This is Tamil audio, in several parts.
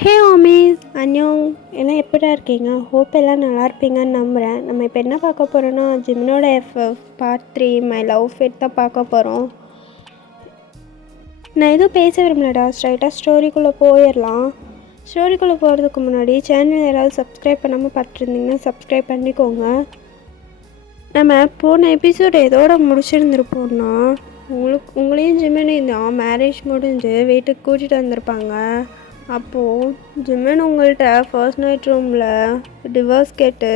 ஹே ஹோமீஸ் அன்யோங் எல்லாம் எப்படிடா இருக்கீங்க? ஹோப் எல்லாம் நல்லா இருப்பீங்கன்னு நம்புகிறேன். நம்ம இப்போ என்ன பார்க்க போகிறோன்னா ஜிம்னோட பார்ட் 3 மை லவ் ஃபேட் தான் பார்க்க போகிறோம். நான் எதுவும் பேச விரும்பலடா, ஸ்ட்ரைட்டாக ஸ்டோரிக்குள்ளே போயிடலாம். ஸ்டோரிக்குள்ளே போகிறதுக்கு முன்னாடி சேனல் யாராவது சப்ஸ்கிரைப் பண்ணாமல் பார்த்துருந்தீங்கன்னா சப்ஸ்கிரைப் பண்ணிக்கோங்க. நம்ம போன எபிசோடு எதோட முடிச்சிருந்துருப்போம்னா, உங்களையும் ஜிம்மின் தான் மேரேஜ் முடிஞ்சு வீட்டுக்கு கூட்டிகிட்டு வந்திருப்பாங்க. அப்போது ஜிம்மன் உங்கள்கிட்ட ஃபர்ஸ்ட் நைட் ரூமில் டிவோர்ஸ் கேட்டு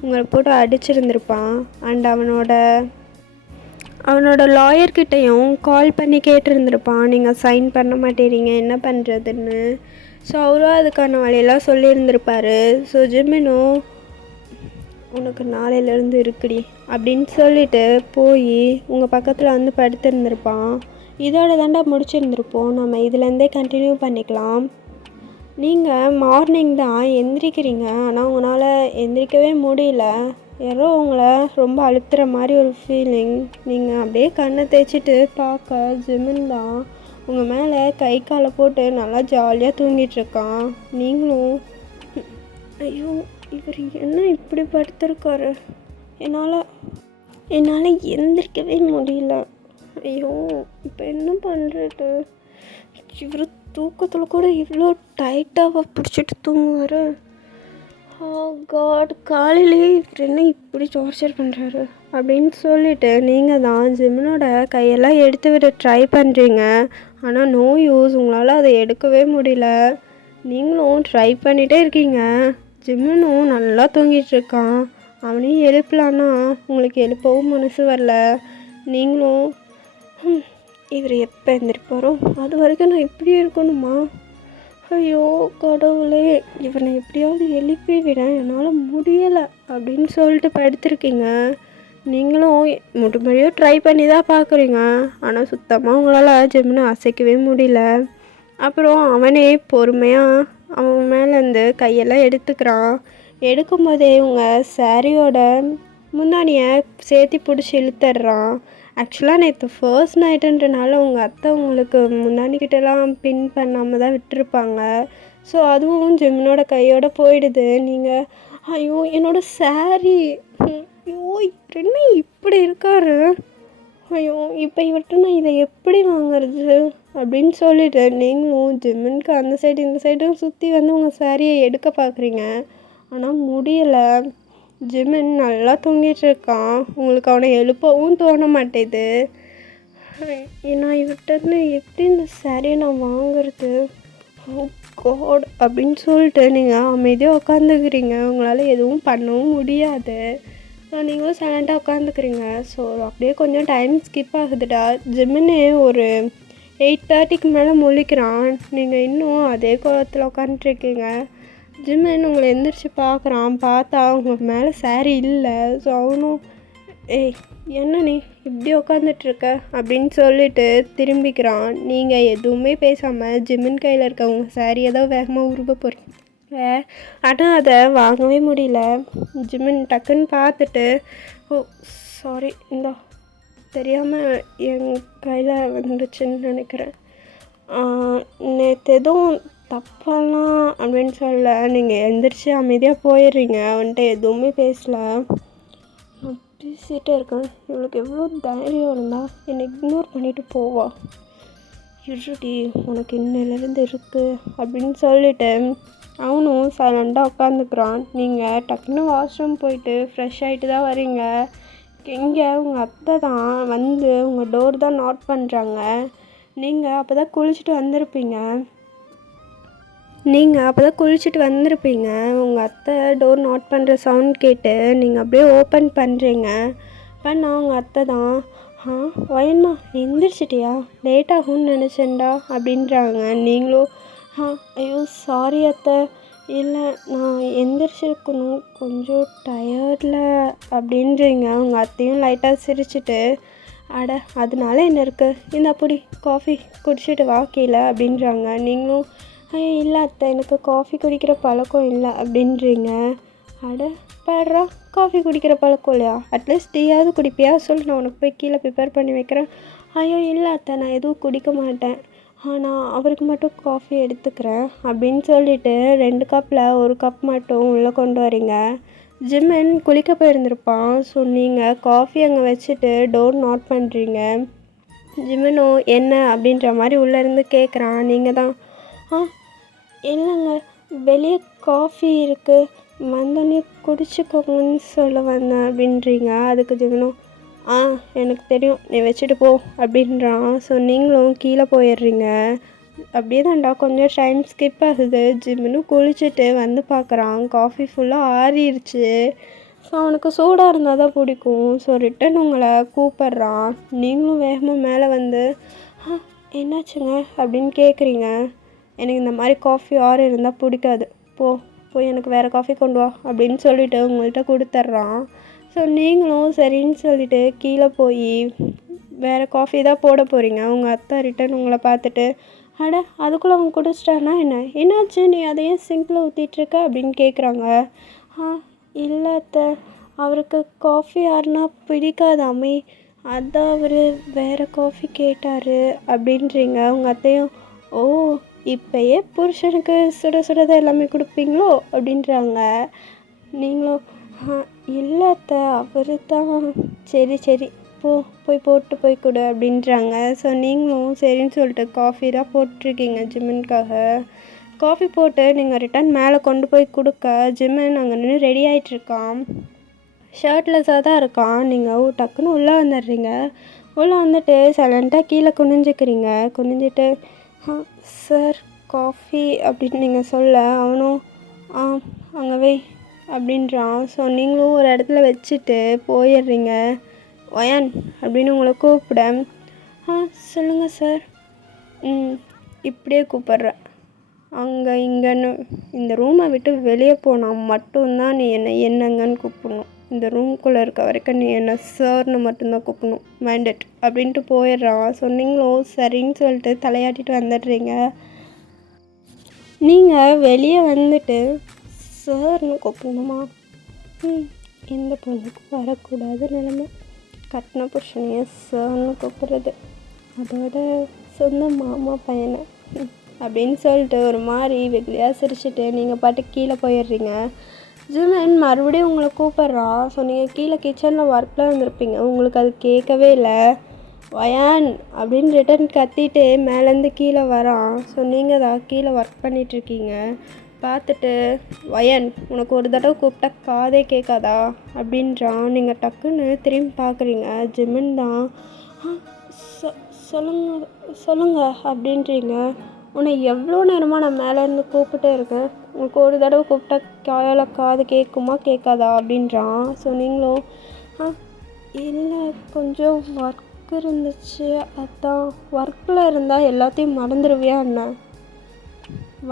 உங்களை போட்டு அடிச்சிருந்துருப்பான். அண்ட் அவனோட லாயர்கிட்டையும் கால் பண்ணி கேட்டிருந்துருப்பான், நீங்கள் சைன் பண்ண மாட்டேறீங்க என்ன பண்ணுறதுன்னு. ஸோ அவரும் அதுக்கான வழியெல்லாம் சொல்லியிருந்திருப்பார். ஸோ ஜிம்மினும் உனக்கு நாளையிலேருந்து இருக்குடி அப்படின்னு சொல்லிட்டு போய் உங்கள் பக்கத்தில் வந்து படுத்திருந்திருப்பான். இதோட தாண்டா முடிச்சிருந்துருப்போம். நம்ம இதுலேருந்தே கண்டினியூ பண்ணிக்கலாம். நீங்கள் மார்னிங் தான் எந்திரிக்கிறீங்க, ஆனால் உங்களால் எந்திரிக்கவே முடியல. யாரோ உங்களை ரொம்ப அழுத்துற மாதிரி ஒரு ஃபீலிங். நீங்கள் அப்படியே கண்ணை தேய்ச்சிட்டு பார்க்க ஜிமின் தான் உங்கள் மேலே கை காலை போட்டு நல்லா ஜாலியாக தூங்கிட்டுருக்கான். நீங்களும் ஐயோ இவர் என்ன இப்படி படுத்திருக்காரு, என்னால் எந்திரிக்கவே முடியல. ஐயோ இப்போ என்ன பண்ணுறது? இவர் தூக்கத்தில் கூட இவ்வளோ டைட்டாக பிடிச்சிட்டு தூங்குவார். காட், காலையிலேயே இவர் என்ன இப்படி டார்ச்சர் பண்ணுறாரு அப்படின்னு சொல்லிட்டு நீங்கள் தான் ஜிம்னோட கையெல்லாம் எடுத்து விட ட்ரை பண்ணுறீங்க. ஆனால் நோ யூஸ், உங்களால் அதை எடுக்கவே முடியல. நீங்களும் ட்ரை பண்ணிகிட்டே இருக்கீங்க. ஜிம்னும் நல்லா தூங்கிட்டுருக்கான். அவனையும் எழுப்பலான்னா உங்களுக்கு எழுப்பவும் மனசு வரல. நீங்களும் இவர் எப்போ எழுந்திருப்பாரோ அது வரைக்கும் நான் இப்படியே இருக்கணுமா? ஐயோ கடவுளே, இவனை எப்படியாவது எழுப்பி விட என்னால் முடியலை அப்படின்னு சொல்லிட்டு படுத்திருக்கீங்க. நீங்களும் முழுமையோ ட்ரை பண்ணி தான் பார்க்குறீங்க. ஆனால் சுத்தமாக உங்களால் ஜிம்னு அசைக்கவே முடியல. அப்புறம் அவனே பொறுமையாக அவன் மேலேருந்து கையெல்லாம் எடுத்துக்கிறான். எடுக்கும்போதே உங்கள் சாரியோட முன்னாடியை சேர்த்தி பிடிச்சி இழுத்துடுறான். ஆக்சுவலாக நேற்று ஃபர்ஸ்ட் நைட்டுன்றனால உங்கள் அத்தை உங்களுக்கு முன்னாடிக்கிட்டலாம் பின் பண்ணாமல் தான் விட்டுருப்பாங்க. ஸோ அதுவும் ஜிம்னோட கையோட போயிடுது. நீங்கள் ஐயோ என்னோடய சாரி, ஐயோ என்ன இப்படி இருக்காரு, ஐயோ இப்போ இவர்கிட்ட நான் இதை எப்படி வாங்குறது அப்படின்னு சொல்லிட்டு நீங்களும் ஜிம்முனுக்கு அந்த சைடு இந்த சைடும் சுற்றி வந்து உங்கள் சாரியை எடுக்க பார்க்குறீங்க. ஆனால் முடியலை. ஜிமின் நல்லா தூங்கிட்டுருக்கான். உங்களுக்கு அவனை எழுப்பவும் தோண மாட்டேது. ஏன்னா இவர்கிட்ட எப்படி இந்த சாரியை நான் வாங்குறது, காட் அப்படின்னு சொல்லிட்டு நீங்கள் அமைதியாக உட்காந்துக்கிறீங்க. உங்களால் எதுவும் பண்ணவும் முடியாது. ஸோ நீங்களும் சைலண்ட்டாக உட்காந்துக்கிறீங்க. ஸோ அப்படியே கொஞ்சம் டைம் ஸ்கிப் ஆகுதுடா. ஜிமின்னு ஒரு 8:30க்கு மேலே முழிக்கிறான். நீங்கள் இன்னும் அதே கோலத்தில் உட்காந்துட்ருக்கீங்க. ஜிமின் உங்களை எந்திரிச்சு பார்க்குறான். பார்த்தா உங்கள் மேலே சாரி இல்லை. ஸோ அவனும் ஏய் என்ன நீ இப்படி உட்காந்துட்ருக்க அப்படின்னு சொல்லிட்டு திரும்பிக்கிறான். நீங்கள் எதுவுமே பேசாமல் ஜிமின் கையில் இருக்க உங்கள் சாரி ஏதோ வேகமாக உருவ போகிறீங்க. ஆனால் அதை வாங்கவே முடியல. ஜிமின் டக்குன்னு பார்த்துட்டு ஓ சாரி, இந்தா தெரியாமல் என் கையில் வந்துச்சுன்னு நினைக்கிறேன், நேற்று எதுவும் தப்பாலாம் அப்படின்னு சொல்ல நீங்கள் எந்திரிச்சு அமைதியாக போயிடுறீங்க. வந்துட்டு எதுவுமே பேசல. நான் பேசிகிட்டே இருக்கேன். இவளுக்கு எவ்வளோ தைரியம் இருந்தால் என்னை இக்னோர் பண்ணிவிட்டு போவா. இருடி உனக்கு இன்னிலேருந்து இருக்குது அப்படின்னு சொல்லிட்டு அவனும் சைலண்டாக உட்காந்துக்கிறான். நீங்கள் டக்குன்னு வாஷ்ரூம் போயிட்டு ஃப்ரெஷ் ஆகிட்டு தான் வரீங்க. இங்கே உங்கள் அத்தை தான் வந்து உங்கள் டோர் தான் நாட் பண்ணுறாங்க. நீங்கள் அப்போ தான் குளிச்சுட்டு வந்திருப்பீங்க. உங்கள் அத்தை டோர் நாட் பண்ணுற சவுண்ட் கேட்டு நீங்கள் அப்படியே ஓப்பன் பண்ணுறீங்க. பண்ணால் உங்கள் அத்தை தான் வயன்மா எந்திரிச்சிட்டியா, லேட் ஆகும்னு நினச்சேன்டா அப்படின்றாங்க. நீங்களும் ஐயோ சாரி அத்தை, இல்லை நான் எந்திரிச்சிருக்கணும், கொஞ்சம் டயர்டில் அப்படின்றீங்க. உங்கள் அத்தையும் லைட்டாக சிரிச்சிட்டு அட அதனால என்ன இருக்குது, இந்த அப்படி காஃபி குடிச்சிட்டு வா கீழே அப்படின்றாங்க. நீங்களும் ஐயோ இல்லை அத்தை எனக்கு காஃபி குடிக்கிற பழக்கம் இல்லை அப்படின்றீங்க. அட பாடுறா, காஃபி குடிக்கிற பழக்கம் இல்லையா, அட்லீஸ்ட் டீயாவது குடிப்பியா, சொல்லு நான் உனக்கு போய் கீழே ப்ரிப்பேர் பண்ணி வைக்கிறேன். ஐயோ இல்லை அத்தை நான் எதுவும் குடிக்க மாட்டேன். நான் அவருக்கு மட்டும் காஃபி எடுத்துக்கிறேன் அப்படின்னு சொல்லிட்டு 2 கப்பில் 1 கப் மட்டும் உள்ளே கொண்டு வரீங்க. ஜிமின் குளிக்க போயிருந்திருப்பான். ஸோ நீங்கள் காஃபி அங்கே வச்சுட்டு டோர் நாட் பண்ணுறீங்க. ஜிமினோ என்ன அப்படின்ற மாதிரி உள்ளேருந்து கேட்குறான். நீங்கள் தான் இல்லைங்க, வெளியே காஃபி இருக்குது, வந்தோடனே குடிச்சிக்கோங்கன்னு சொல்ல வந்தேன் அப்படின்றீங்க. அதுக்கு ஜிமினோ எனக்கு தெரியும், நீ வச்சுட்டு போ அப்படின்றான். ஸோ நீங்களும் கீழே போயிடுறீங்க. அப்படியே தான்டா கொஞ்சம் டைம் ஸ்கிப் ஆகுது. ஜிமினும் குளிச்சுட்டு வந்து பார்க்குறான், காஃபி ஃபுல்லாக ஆறிடுச்சு. ஸோ அவனுக்கு சூடாக இருந்தால் தான் பிடிக்கும். ஸோ ரிட்டன் உங்களை கூப்பிட்றான். நீங்களும் வேகமாக மேலே வந்து என்னாச்சுங்க அப்படின்னு கேட்குறீங்க. எனக்கு இந்த மாதிரி காஃபி ஆறு இருந்தால் பிடிக்காது, போய் எனக்கு வேறு காஃபி கொண்டு வா அப்படின்னு சொல்லிவிட்டு உங்கள்கிட்ட கொடுத்துட்றான். ஸோ நீங்களும் சரின்னு சொல்லிவிட்டு கீழே போய் வேறு காஃபி தான் போட போகிறீங்க. உங்கள் அத்தை ரிட்டன் உங்களை பார்த்துட்டு அதுக்குள்ளே அவங்க குடிச்சிட்டானா என்னாச்சு, நீ அதையே சிங்கில் ஊற்றிட்டுருக்க அப்படின்னு கேட்குறாங்க. இல்லை அத்தை, அவருக்கு காஃபி யாருன்னா பிடிக்காதாமே, அதான் அவர் வேறு காஃபி கேட்டார் அப்படின்றீங்க. உங்கள் அத்தையும் இப்போயே புருஷனுக்கு சுட சுடதை எல்லாமே கொடுப்பீங்களோ அப்படின்றாங்க. நீங்களும் இல்லை அத்தை, அவர் தான் சரி போய் போட்டு போய் கொடு அப்படின்றாங்க. ஸோ நீங்களும் சரின்னு சொல்லிட்டு காஃபி தான் போட்டிருக்கீங்க ஜிமின்காக. காஃபி போட்டு நீங்கள் ரிட்டன் மேலே கொண்டு போய் கொடுக்க ஜிமின் அங்கே நின்று ரெடி ஆகிட்டுருக்கான். ஷர்ட்லெஸ்ஸாக தான் இருக்கான். நீங்கள் டக்குன்னு உள்ளே வந்துடுறீங்க. உள்ளே வந்துட்டு சைலண்ட்டாக கீழே குனிஞ்சிக்கிறீங்க. குனிஞ்சிட்டு சார் காஃபி அப்படின்னு நீங்கள் சொல்ல அவனும் அங்கே வை அப்படின்றான். ஸோ நீங்களும் ஒரு இடத்துல வச்சுட்டு போயிடுறீங்க. ஒயான் அப்படின்னு உங்களை கூப்பிட சொல்லுங்கள் சார். இப்படியே கூப்பிட்றேன். அங்கே இங்கேன்னு இந்த ரூமை விட்டு வெளியே போனால் மட்டும்தான் நீ என்னங்கன்னு கூப்பிடணும். இந்த ரூம்குள்ளே இருக்க வரைக்கும் நீ என்ன சார்னு மட்டும்தான் கூப்பிடணும், மேண்டட் அப்படின்ட்டு போயிடுறான். ஸோ நீங்களும் சரின்னு சொல்லிட்டு தலையாட்டிட்டு வந்துடுறீங்க. நீங்கள் வெளியே வந்துட்டு சார்னு கூப்பிடணுமா? எந்த பொண்ணுக்கு வரக்கூடாது நிலைமை, கட்டின புருஷனையே சார்னு கூப்பிட்றது, அதோட சொந்த மாமா பையனை அப்படின்னு சொல்லிட்டு ஒரு மாதிரி வெகுளியாக சிரிச்சுட்டு நீங்கள் பாட்டு கீழே போயிடுறீங்க. ஜிமின் மறுபடியும் உங்களை கூப்பிட்றான். ஸோ நீங்கள் கீழே கிச்சனில் ஒர்க்கில் வந்துருப்பீங்க. உங்களுக்கு அது கேட்கவே இல்லை. வயான் அப்படின்னு ரிட்டன் கத்திட்டு மேலேருந்து கீழே வரான். ஸோ நீங்கள் தான் கீழே ஒர்க் பண்ணிகிட்ருக்கீங்க. பார்த்துட்டு வயன் உனக்கு ஒரு தடவை கூப்பிட்டா காதே கேட்காதா அப்படின்றான். நீங்கள் டக்குன்னு திரும்பி பார்க்குறீங்க. ஜிமின் தான் சொல்லுங்க அப்படின்றீங்க. உன்னை எவ்வளோ நேரமாக நான் மேலேருந்து கூப்பிட்டே இருக்கேன், உனக்கு ஒரு தடவை கூப்பிட்டா காது கேட்குமா கேட்காதா அப்படின்றான். ஸோ நீங்களும் இல்லை கொஞ்சம் ஒர்க் இருந்துச்சு, அதான் ஒர்க்கில் இருந்தால் எல்லாத்தையும் மறந்துடுவியா என்ன,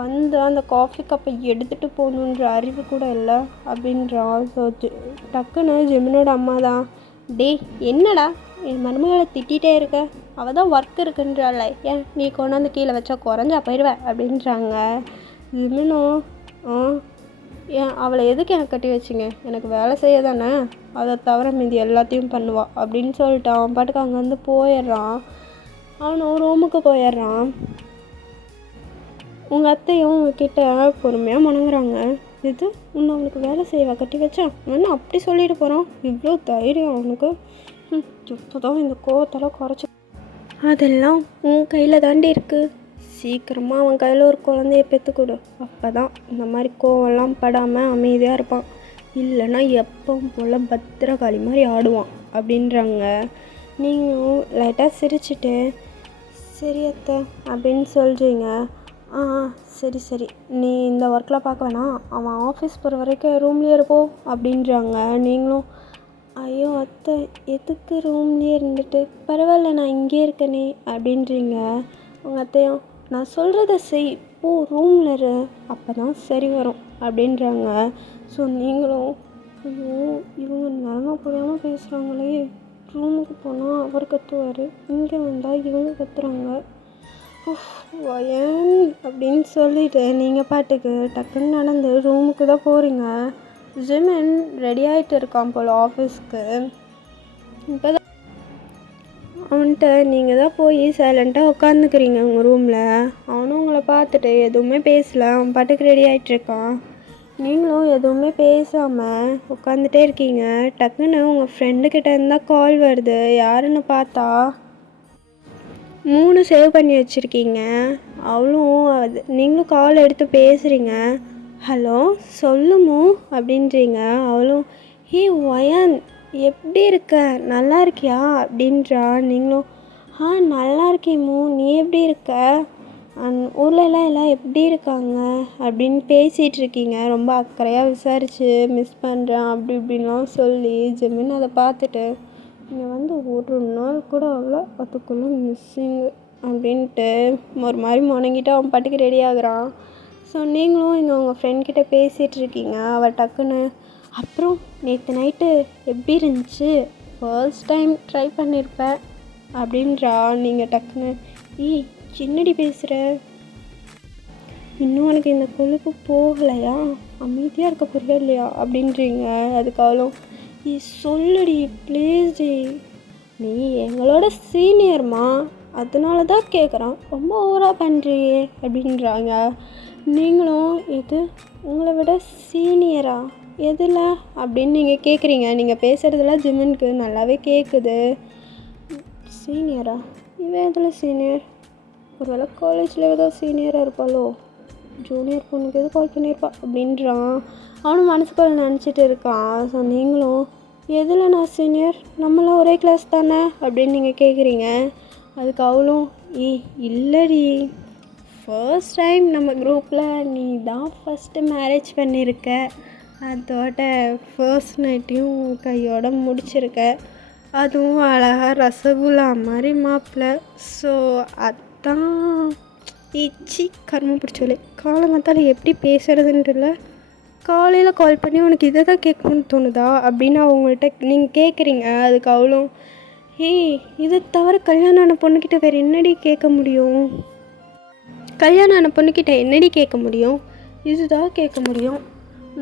வந்து அந்த காஃபி கப்பை எடுத்துகிட்டு போகணுன்ற அறிவு கூட இல்லை அப்படின்றான். ஸோ டக்குன்னு ஜிமினோட அம்மா தான் என்னடா என் மருமகளை திட்டிகிட்டே இருக்க, அவள் தான் ஒர்க் இருக்குன்றாள், ஏன் நீ கொண்டாந்து கீழே வச்சா குறைஞ்சா போயிடுவேன் அப்படின்றாங்க. ஜிமினும் ஏன் அவளை எதுக்கு எனக்கு கட்டி வச்சிங்க, எனக்கு வேலை செய்ய தானே, அதை தவிர மீதி எல்லாத்தையும் பண்ணுவாள் அப்படின்னு சொல்லிட்டு அவன் பாட்டுக்கு அங்கேருந்து போயிடுறான். அவனும் ரூமுக்கு போயிடுறான். உங்கள் அத்தையும் உங்ககிட்ட பொறுமையாக முணங்குறாங்க. இது இன்னும் அவனுக்கு வேலை செய்வா கட்டி வச்சா, நான் அப்படி சொல்லிட்டு போகிறான், இவ்வளோ தைரியம் அவனுக்கு, இப்போ தான் இந்த கோவத்தெல்லாம் குறைச்சி, அதெல்லாம் உன் கையில் தாண்டி இருக்குது, சீக்கிரமாக அவன் கையில் ஒரு குழந்தைய பெற்றுக்கொடு, அப்போ தான் இந்த மாதிரி கோவம்லாம் படாமல் அமைதியாக இருப்பான், இல்லைன்னா எப்பவும் போல் பத்திரகாளி மாதிரி ஆடுவான் அப்படின்றாங்க. நீங்களும் லைட்டாக சிரிச்சிட்டு சரி அத்தை அப்படின்னு சொல்கிறீங்க. சரி நீ இந்த ஒர்க்கில் பார்க்க வேணாம், அவன் ஆஃபீஸ் போகிற வரைக்கும் ரூம்லேயே இருப்போம் அப்படின்றாங்க. நீங்களும் ஐயோ அத்தை எதுக்கு ரூம்லேயே இருந்துட்டு, பரவாயில்ல நான் இங்கே இருக்கனே அப்படின்றீங்க. உங்கள் அத்தையும் நான் சொல்கிறத செய், ரூமில் இரு, அப்போ தான் சரி வரும் அப்படின்றாங்க. ஸோ நீங்களும் ஐயோ இவங்க நிலமை புரியாமல் பேசுகிறாங்களே, ரூமுக்கு போனால் அவர் கத்துவார், இங்கே வந்தால் இவங்க கத்துறாங்க, வயன் அப்படின்னு சொல்லிட்டு நீங்கள் பாட்டுக்கு டக்குன்னு நடந்து ரூமுக்கு தான் போகிறீங்க. ஜிமின் ரெடி ஆகிட்டு இருக்கான் போல் ஆஃபீஸ்க்கு. இப்போ தான் அவன்கிட்ட நீங்கள் தான் போய் சைலண்ட்டாக உட்காந்துக்கிறீங்க உங்கள் ரூமில். அவனும் உங்களை பார்த்துட்டு எதுவுமே பேசலை, அவன் பாட்டுக்கு ரெடி ஆகிட்டுருக்கான். நீங்களும் எதுவுமே பேசாமல் உட்காந்துட்டே இருக்கீங்க. டக்குன்னு உங்கள் ஃப்ரெண்டுக்கிட்ட இருந்தால் கால் வருது. யாருன்னு பார்த்தா 3 சேவ் பண்ணி வச்சுருக்கீங்க. நீங்களும் கால் எடுத்து பேசுகிறீங்க. ஹலோ சொல்லுமோ அப்படின்றீங்க. அவளும் ஹே வயன் எப்படி இருக்க, நல்லா இருக்கியா அப்படின்றா. நீங்களும் நல்லா இருக்கேமோ, நீ எப்படி இருக்க, ஊர்லலாம் எல்லாம் எப்படி இருக்காங்க அப்படின்னு பேசிகிட்டு இருக்கீங்க. ரொம்ப அக்கறையாக விசாரித்து மிஸ் பண்ணுறேன் அப்படி இப்படின்லாம் சொல்லி ஜெமின் அதை பார்த்துட்டு இங்கே வந்து ஒரு நாள் கூட அவ்வளோ அதுக்குள்ளே மிஸ்ஸிங்கு அப்படின்ட்டு ஒரு மாதிரி முணங்கிட்டு அவன் பாட்டுக்கு ரெடி ஆகுறான். ஸோ நீங்களும் இங்கே உங்கள் ஃப்ரெண்ட்கிட்ட பேசிகிட்ருக்கீங்க. அவள் டக்குன்னு அப்புறம் நேற்று நைட்டு எப்படி இருந்துச்சு, ஃபர்ஸ்ட் டைம் ட்ரை பண்ணியிருப்பேன் அப்படின்றா. நீங்கள் டக்குன்னு என்னடி பேசுகிற, இன்னும் உனக்கு இந்த கொழுப்பு போகலையா, அமைதியாக இருக்க போறியா இல்லையா அப்படின்றீங்க. அதுக்காலும் சொல்லுடி ப்ளீஸ் டி, நீ எங்களோட சீனியர்மா, அதனால தான் கேட்குறான், ரொம்ப ஓவராக பண்ணுறியே அப்படின்றாங்க. நீங்களும் இது உங்களை விட சீனியரா எதில் அப்படின்னு நீங்கள் கேட்குறீங்க. நீங்கள் பேசுகிறதுலாம் ஜிமினுக்கு நல்லாவே கேட்குது. சீனியரா, இவன் எதில் சீனியர், ஒரு வேளை காலேஜில் ஏதோ சீனியராக இருப்பாளோ, ஜூனியர் பொண்ணுக்கு எது கால் பண்ணியிருப்பா அப்படின்றான். அவனும் மனசுக்குள்ள நினச்சிட்டு இருக்கான். ஸோ நீங்களும் எதில் நான் சீனியர், நம்மளாம் ஒரே கிளாஸ் தானே அப்படின்னு நீங்கள் கேட்குறீங்க. அதுக்கு அவளும் இல்லடி, ஃபர்ஸ்ட் டைம் நம்ம குரூப்பில் நீ தான் ஃபஸ்ட்டு மேரேஜ் பண்ணியிருக்க, அதோட ஃபர்ஸ்ட் நைட்டையும் கையோட முடிச்சிருக்க, அதுவும் அழகாக ரசகுல்லா மாதிரி மாப்பிள்ளை. ஸோ அதான் இச்சி கர்மம் பிடிச்சோலே, காலங்காத்தால எப்படி பேசுகிறதுன்ட்டுல காலையில் கால் பண்ணி உனக்கு இதை தான் கேட்கணும்னு தோணுதா அப்படின்னு அவங்கள்ட்ட நீங்கள் கேட்குறீங்க. அதுக்கு அவளும் இதை தவிர கல்யாணம் ஆன பொண்ணுக்கிட்ட வேறு என்னடி கேட்க முடியும், கல்யாணம் ஆன பொண்ணுக்கிட்ட என்னடி கேட்க முடியும், இதுதான் கேட்க முடியும்,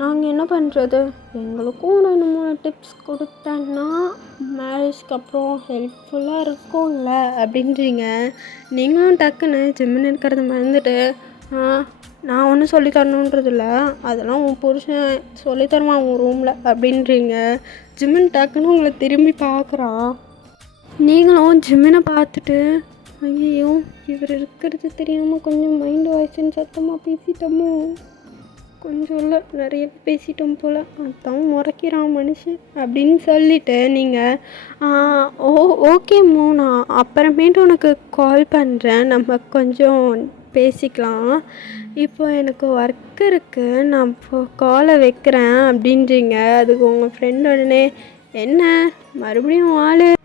நாங்கள் என்ன பண்ணுறது, எங்களுக்கும் 2-3 டிப்ஸ் கொடுத்தேன்னா மேரேஜ்க்கு அப்புறம் ஹெல்ப்ஃபுல்லாக இருக்கும்ல அப்படின்றீங்க. நீங்களும் டக்குன்னு ஜிம்முன்னு இருக்கிறத மறந்துட்டு நான் ஒன்றும் சொல்லித்தரணுன்றதில்ல, அதெல்லாம் உன் புருஷன் சொல்லித்தருவான் உன் ரூமில் அப்படின்றீங்க. ஜிம்மின் டக்குன்னு உங்களை திரும்பி பார்க்குறான். நீங்களும் ஜிம்மினை பார்த்துட்டு ஐயோ இவர் இருக்கிறது தெரியாமல் கொஞ்சம் மைண்டு வாய்ஸ்ன்னு சத்தமாக பேசிட்டோமோ, கொஞ்சம் இல்லை நிறைய பேசிட்டோம் போல், அதான் முறைக்கிறான் மனுஷன் அப்படின்னு சொல்லிவிட்டு நீங்கள் ஓகேம்மா நான் அப்புறமேட்டு உனக்கு கால் பண்ணுறேன், நம்ம கொஞ்சம் பேசிக்கலாம், இப்போ எனக்கு ஒர்க் இருக்குது, நான் இப்போ காலை வைக்கிறேன் அப்படின்றீங்க. அதுக்கு உங்கள் ஃப்ரெண்ட் உடனே என்ன மறுபடியும்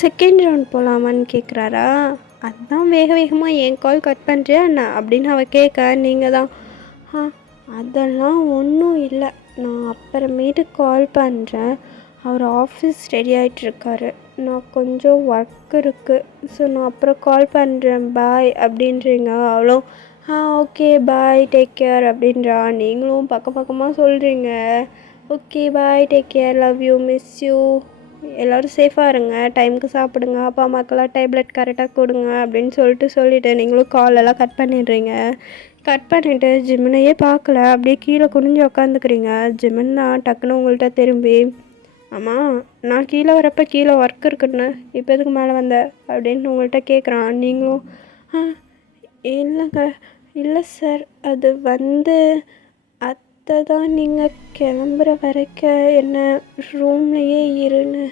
செகண்ட் ரவுண்ட் போகலாமான்னு கேட்குறாரா, அதுதான் வேக வேகமாக என் கால் கட் பண்ணுறியா என்ன அப்படின்னு அவள் கேட்க, நீங்கள் தான் அதெல்லாம் ஒன்றும் இல்லை, நான் அப்புறமேட்டு கால் பண்ணுறேன், அவர் ஆஃபீஸ் ரெடி ஆகிட்டுருக்காரு, நான் கொஞ்சம் ஒர்க் இருக்குது, ஸோ நான் அப்புறம் கால் பண்ணுறேன் பாய் அப்படின்றீங்க. அவளும் ஓகே பாய் டேக் கேர் அப்படின்றா. நீங்களும் பக்கமாக சொல்கிறீங்க okay bye take care love you miss you, எல்லோரும் சேஃபாக இருங்க, டைமுக்கு சாப்பிடுங்க, அப்பா அம்மாக்கெல்லாம் டேப்லெட் கரெக்டாக கொடுங்க அப்படின்னு சொல்லிவிட்டு நீங்களும் காலெல்லாம் கட் பண்ணிடுறீங்க. கட் பண்ணிவிட்டு ஜிம்மினையே பார்க்கல, அப்படியே கீழே குனிஞ்சு உக்காந்துக்கிறீங்க. ஜிம்மின் தான் டக்குன்னு உங்கள்கிட்ட திரும்பி ஆமாம் நான் கீழே வரப்போ கீழே ஒர்க் இருக்குன்னு இப்போ எதுக்கு மேலே வந்த அப்படின்னு உங்கள்கிட்ட கேட்குறான். நீங்களும் இல்லைங்க இல்லை சார், அது அத்தை தான் நீங்கள் கிளம்புற வரைக்கும் என்ன ரூம்லையே இருன்னு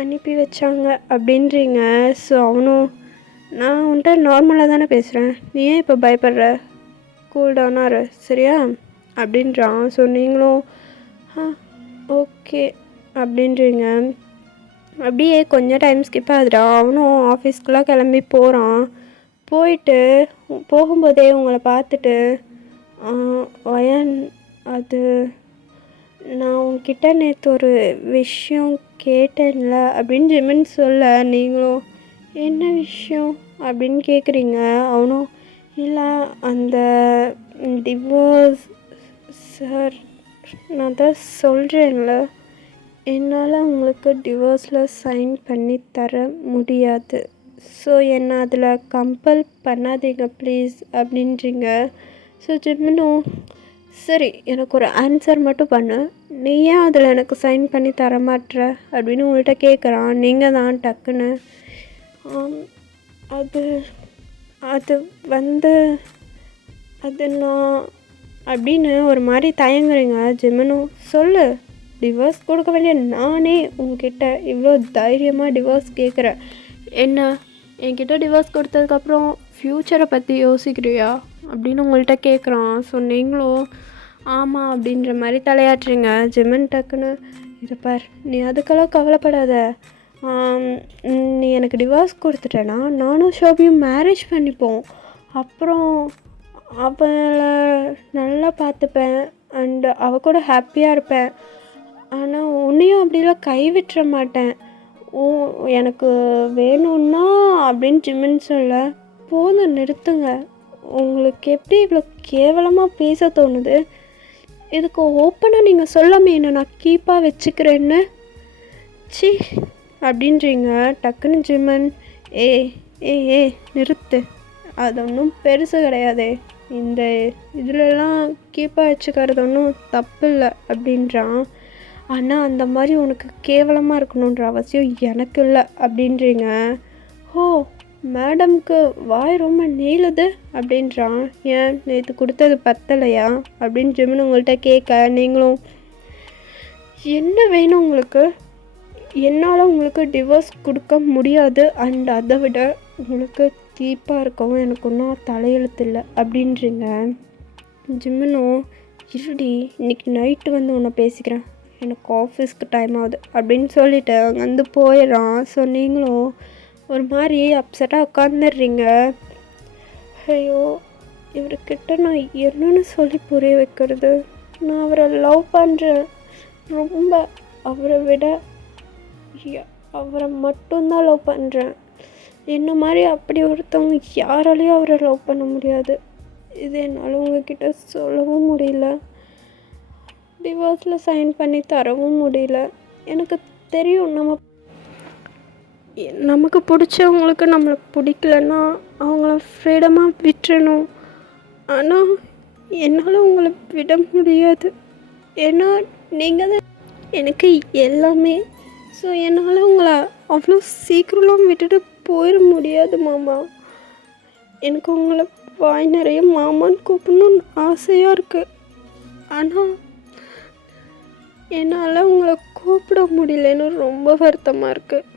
அனுப்பி வச்சாங்க அப்படின்றீங்க. ஸோ அவனும் நான் உன்கிட்ட நார்மலாக தானே பேசுகிறேன், நீ ஏன் இப்போ பயப்படுற, கூல் டவுனாரு சரியா அப்படின்றான். ஸோ நீங்களும் ஓகே அப்படின்றீங்க. அப்படியே கொஞ்சம் டைம் ஸ்கிப் ஆகுதுடா. அவனும் ஆஃபீஸ்க்குலாம் கிளம்பி போகிறான். போயிட்டு போகும்போதே உங்களை பார்த்துட்டு வயன் அது நான் உன்கிட்ட நேற்று ஒரு விஷயம் கேட்டேன்ல அப்படின்னு ஜிமின் சொல்ல, நீங்களும் என்ன விஷயம் அப்படின்னு கேட்குறீங்க. அவனும் இல்லை அந்த டிவோர்ஸ் சார் நான் தான் சொல்கிறேன்ல என்னால் உங்களுக்கு டிவோர்ஸில் சைன் பண்ணி தர முடியாது. ஸோ என்னை அதில் கம்பல் பண்ணாதீங்க ப்ளீஸ் அப்படின்றீங்க. ஸோ ஜிமினோ, சரி எனக்கு ஒரு ஆன்சர் மட்டும் பண்ணு, நீ ஏன் அதில் எனக்கு சைன் பண்ணி தர மாட்ற அப்படின்னு உங்கள்கிட்ட கேட்குறான். நீங்கள் தான் டக்குன்னு அது அது வந்து அது நான் அப்படின்னு ஒரு மாதிரி தயங்குறீங்க. ஜிமினோ, சொல்லு. டிவோர்ஸ் கொடுக்க வேண்டிய நானே உங்ககிட்ட இவ்வளோ தைரியமாக டிவோர்ஸ் கேட்குறேன். என்ன என்கிட்ட டிவோர்ஸ் கொடுத்ததுக்கப்புறம் ஃப்யூச்சரை பற்றி யோசிக்கிறியா அப்படின்னு உங்கள்கிட்ட கேட்குறான். ஸோ நீங்களும் ஆமாம் அப்படின்ற மாதிரி தலையாட்டுறீங்க. ஜிமின் டக்குன்னு, இதை பார், நீ அதுக்கெல்லாம் கவலைப்படாத. நீ எனக்கு டிவோர்ஸ் கொடுத்துட்டேன்னா நானும் ஷோபியும் மேரேஜ் பண்ணிப்போம். அப்புறம் அவளை நல்லா பார்த்துப்பேன் அண்டு அவள் கூட ஹாப்பியாக இருப்பேன். ஆனால் உன்னையும் அப்படிலாம் கைவிட்டுற மாட்டேன். எனக்கு வேணும்னா அப்படின்னு ஜிமின் சொல்ல, போதும் நிறுத்துங்க. உங்களுக்கு எப்படி இவ்வளோ கேவலமாக பேச தோணுது? இதுக்கு ஓப்பனாக நீங்கள் சொல்லாமல் என்ன நான் கீப்பாக வச்சுக்கிறேன்னு சி அப்படின்றீங்க. டக்குன்னு ஜிமின், ஏ ஏ ஏ நிறுத்து, அது ஒன்றும் பெருசு கிடையாதே, இந்த இதிலெல்லாம் கீப்பாக வச்சுக்கிறது ஒன்றும் தப்பு இல்லை அப்படின்றான். ஆனால் அந்த மாதிரி உனக்கு கேவலமாக இருக்கணுன்ற அவசியம் எனக்கு இல்லை அப்படின்றீங்க. ஓ, மேடம்க்கு வாய் ரொம்ப நீளுது அப்படின்றான். ஏன் நேற்று கொடுத்தது பத்தலையா அப்படின்னு ஜிமின் உங்கள்கிட்ட கேட்க, நீங்களும் என்ன வேணும் உங்களுக்கு? என்னால் உங்களுக்கு டிவோர்ஸ் கொடுக்க முடியாது அண்ட் அதை விட உங்களுக்கு தீப்பாக இருக்கவும் எனக்கு ஒன்றும் தலையெழுத்து இல்லை அப்படின்றீங்க. ஜிமினும், இருடி இன்னைக்கு நைட்டு வந்து உன்னை பேசிக்கிறேன், எனக்கு ஆஃபீஸ்க்கு டைம் ஆகுது அப்படின்னு சொல்லிவிட்டு அங்கேருந்து போயிடறான். ஸோ நீங்களும் ஒரு மாதிரி அப்செட்டாக உட்காந்துடுறீங்க. ஐயோ, இவர்கிட்ட நான் என்னென்னு சொல்லி புரிய வைக்கிறது? நான் அவரை லவ் பண்ணுறேன் ரொம்ப, அவரை விட அவரை மட்டும்தான் லவ் பண்ணுறேன். என்ன மாதிரி அப்படி ஒருத்தவங்க யாராலையும் அவரை லவ் பண்ண முடியாது. இது என்னால் உங்ககிட்ட சொல்லவும் முடியல, டிவோர்ஸில் சைன் பண்ணி தரவும் முடியல. எனக்கு தெரியும் நமக்கு பிடிச்சவங்களுக்கு நம்மளை பிடிக்கலன்னா அவங்கள ஃப்ரீடமாக விட்டுறணும். ஆனால் என்னால் உங்களை விட முடியாது. ஏன்னா நீங்கள் தான் எனக்கு எல்லாமே. ஸோ என்னால் உங்களை அவ்வளோ சீக்கிரம்லாம் விட்டுட்டு போயிட முடியாது மாமா. எனக்கு உங்களை வாய் நிறைய மாமான்னு கூப்பிடணுன்னு ஆசையாக இருக்குது. ஆனால் என்னால் உங்களை கூப்பிட முடியலன்னு ரொம்ப வருத்தமாக இருக்குது.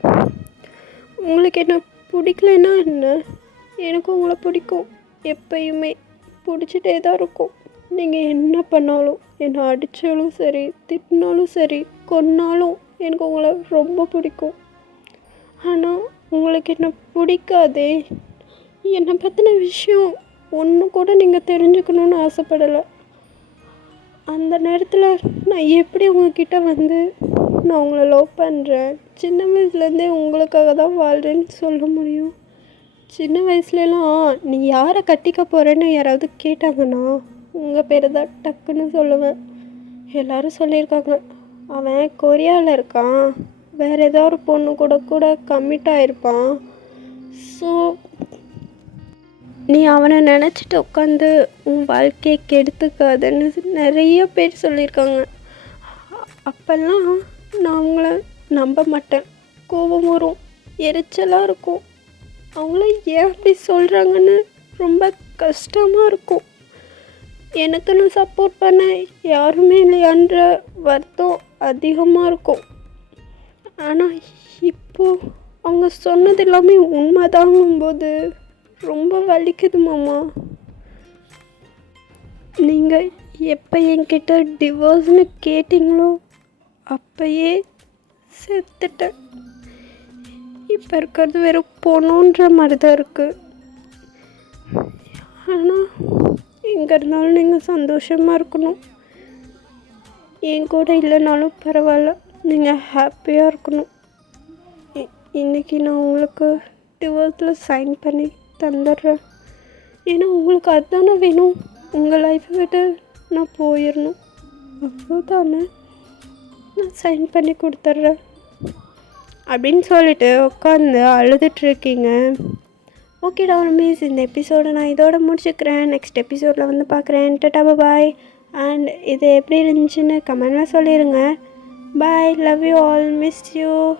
உங்களுக்கு என்ன பிடிக்கலன்னா என்ன? எனக்கு உங்களை பிடிக்கும், எப்பயுமே பிடிச்சிட்டே தான் இருக்கும். நீங்கள் என்ன பண்ணாலும், என்னை அடித்தாலும் சரி, திட்டினாலும் சரி, கொன்னாலும் எனக்கு உங்களை ரொம்ப பிடிக்கும். ஆனால் உங்களுக்கு என்ன பிடிக்காதே. என்னை பற்றின விஷயம் ஒன்று கூட நீங்கள் தெரிஞ்சுக்கணுன்னு ஆசைப்படலை. அந்த நேரத்தில் நான் எப்படி உங்ககிட்ட வந்து நான் உங்களை லவ் பண்ணுறேன், சின்ன வயசுலேருந்தே உங்களுக்காக தான் வாழ்கிறேன்னு சொல்ல முடியும்? சின்ன வயசுலலாம் நீ யாரை கட்டிக்க போகிறேன்னு யாராவது கேட்டாங்கன்னா உங்கள் பேரை தான் டக்குன்னு சொல்லுவேன். எல்லோரும் சொல்லியிருக்காங்க, அவன் கொரியாவில் இருக்கான், வேறு ஏதோ ஒரு பொண்ணு கூட கம்மிட் ஆகிருப்பான். ஸோ நீ அவனை நினச்சிட்டு உட்காந்து உன் வாழ்க்கையை கெடுத்துக்காதுன்னு நிறைய பேர் சொல்லியிருக்காங்க. அப்போல்லாம் நான் அவங்கள நம்ப மாட்டேன், கோபம் வரும், எரிச்சலாக இருக்கும். அவங்கள ஏன் அப்படி சொல்கிறாங்கன்னு ரொம்ப கஷ்டமாக இருக்கும். எனக்குன்னு சப்போர்ட் பண்ண யாருமே இல்லையான்ற வருத்தம் அதிகமாக இருக்கும். ஆனால் இப்போது அவங்க சொன்னது எல்லாமே உண்மைதாங்கும்போது ரொம்ப வலிக்குது மாமா. நீங்கள் எப்போ என்கிட்ட டிவோர்ஸ்னு கேட்டிங்களோ அப்போயே செத்துட்டேன். இப்போ இருக்கிறது வெறும் பொண்ணுன்ற மாதிரி தான் இருக்குது. ஆனால் எங்கே இருந்தாலும் நீங்கள் சந்தோஷமாக இருக்கணும். என் கூட இல்லைனாலும் பரவாயில்ல, நீங்கள் ஹாப்பியாக இருக்கணும். இன்றைக்கி நான் உங்களுக்கு டிவோர்ஸில் சைன் பண்ணி தந்துடுறேன். ஏன்னா உங்களுக்கு அதுதானே வேணும், நான் போயிடணும். அவ்வளோதானே. நான் சைன் பண்ணி கொடுத்துட்றேன் அப்படின்னு சொல்லிட்டு உட்காந்து அழுதுட்ருக்கீங்க. ஓகேடா ரமேஷ், இந்த எபிசோடை நான் இதோட முடிச்சுக்கிறேன். நெக்ஸ்ட் எபிசோடில் வந்து பார்க்குறேன். டாடா பாய். அண்ட் இது எப்படி இருந்துச்சுன்னு கமெண்டில் சொல்லிடுங்க. Bye, love you all, miss you.